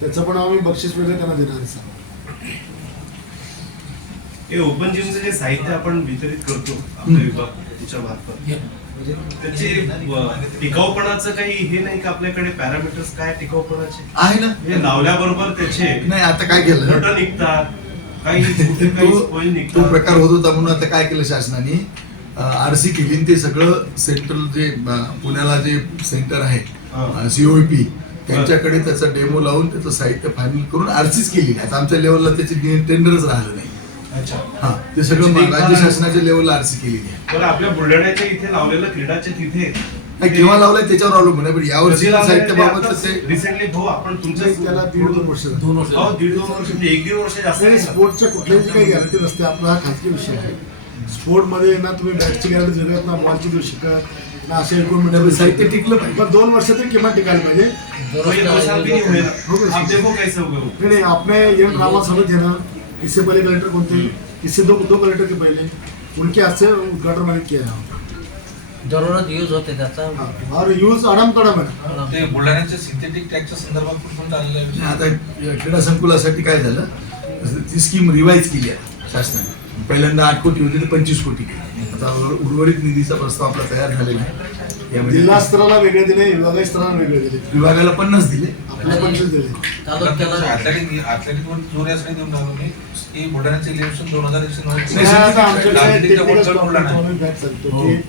त्याचं पण आम्ही बक्षीस वगैरे त्यांना देणार आहे. हे ओपन जिमचं जे साहित्य आपण वितरित करतो आपल्या मार्फत. त्याचे व- टिकाऊपणाचं काही हे नाही का आपल्याकडे पॅरामीटर्स काय टिकाऊपणाचे? आहे ना. हे लावल्याबरोबर त्याचे नाही आता काय केलं? नट निघतात. काही कुठे काही तो तो निघतात प्रकार होत होता म्हणून आता काय केलं शासनाने? आरसी केली आणि ते सगळं सेंट्रल जे अं, पुण्याला जे सेंटर हा. आहे सीओपी त्यांच्याकडे त्याचा डेमो लावून त्याचं साहित्य फायनल करून आरसीच केली आता आमच्या लेवलला त्याची टेंडरच राहिलं नाही. अच्छा. हा ते सगळं राज्य. शासनाच्या लेवलला आरसी केलेली आहे आपल्या बुलढाण्याच्या इथे लावलेलं क्रीडाचे तिथे नाही, केव्हा लावलंय त्याच्यावर अवलंबून आहे पण यावर्षी साहित्याबाबत ते रिसेंटली भाऊ आपण तुमच्या त्याला दीड दोन वर्ष. दोन वर्ष दीड दोन वर्ष म्हणजे एक दीड वर्ष जास्त नाही नाही? स्पोर्टच्या कुठल्याही काही गॅरंटी नसते आपला हा खाजगी विषय आहे. स्पोर्टमध्ये ना तुम्ही बॅटची गॅरंटी देऊ शकत ना बॉलची देऊ शकत. ना असे इक्विपमेंट साहित्य टिकलं पाहिजे. पण दोन वर्ष तरी किंमत टिकायला पाहिजे. नहीं हुए गए। आप देखो कैसे गए वो। नहीं नहीं आपने ये ड्रामा समझ है ना इससे पहले कलेक्टर कौन थे इससे दो दो कलेक्टर के पहले. उनके हाथ से उद्घाटन मैंने किया है दररोज यूज होते त्याचा. हाँ, और यूज अडम तडम है ते बुलढाण्याच्या सिंथेटिक टॅगच्या संदर्भात पण आलेला आहे विषय. आता क्रीडा संकुलासाठी काय झालं? ती स्कीम रिवाईज केली आहे शासनाने. पहिल्यांदा आठ कोटी होती तर पंचवीस कोटी केली. आता उर्वर- उर्वरित निधीचा प्रस्ताव आपला तयार झालेला आहे. यामध्ये जिल्हा स्तराला वेगळे दिले विभागीय स्तराला वेगळे दिले. विभागाला पन्नास दिले. आपल्याला पंचवीस दिले. नाही, आता आमच्याकडे technical back. की